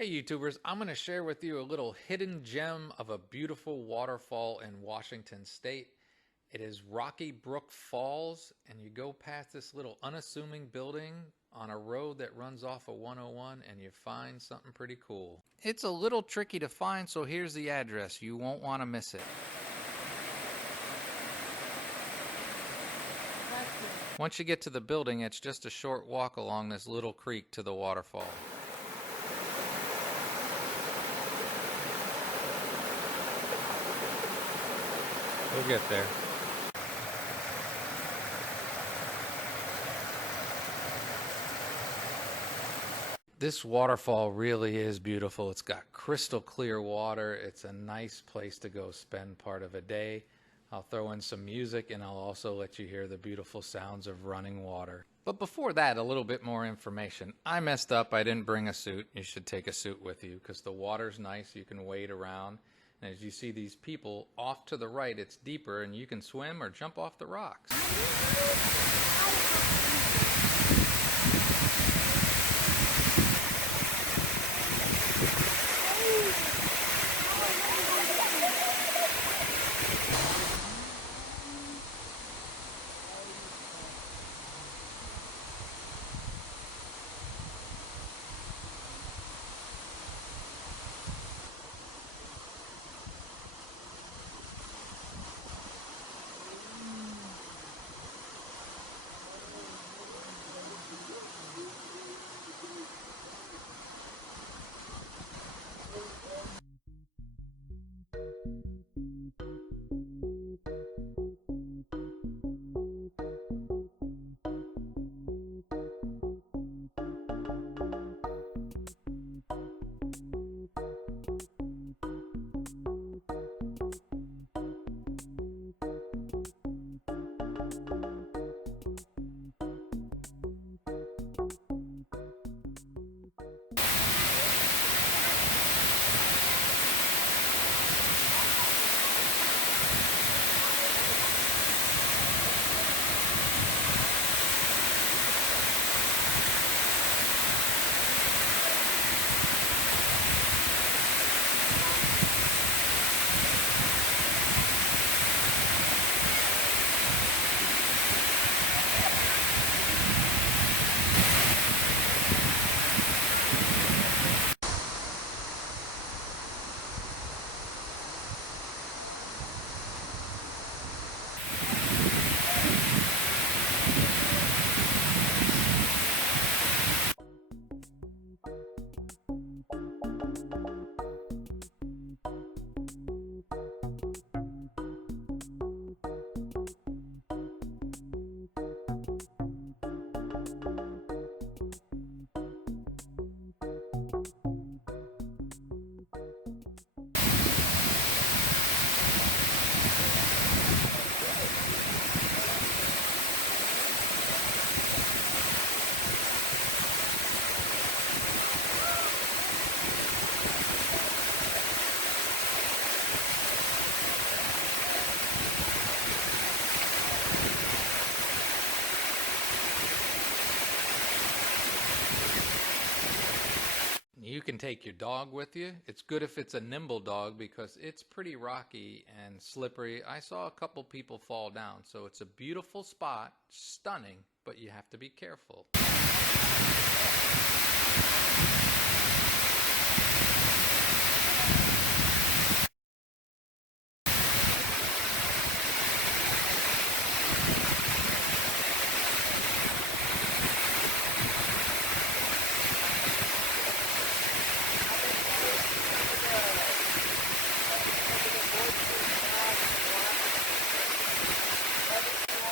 Hey YouTubers, I'm going to share with you a little hidden gem of a beautiful waterfall in Washington State. It is Rocky Brook Falls, and you go past this little unassuming building on a road that runs off of 101 and you find something pretty cool. It's a little tricky to find, so here's the address. You won't want to miss it. Once you get to the building, it's just a short walk along this little creek to the waterfall. We'll get there. This waterfall really is beautiful. It's got crystal clear water. It's a nice place to go spend part of a day. I'll throw in some music and I'll also let you hear the beautiful sounds of running water. But before that, a little bit more information. I messed up. I didn't bring a suit. You should take a suit with you because the water's nice. You can wade around. And as you see these people off to the right, it's deeper and you can swim or jump off the rocks. You can take your dog with you. It's good if it's a nimble dog because it's pretty rocky and slippery. I saw a couple people fall down, so it's a beautiful spot, stunning, but you have to be careful.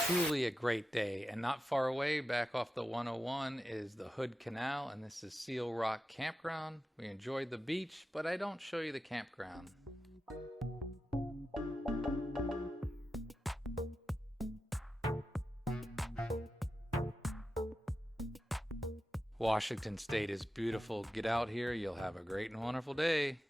Truly a great day, and not far away back off the 101 is the Hood Canal, and this is Seal Rock Campground. We enjoyed the beach, but I don't show you the campground. Washington State is beautiful. Get out here, you'll have a great and wonderful day.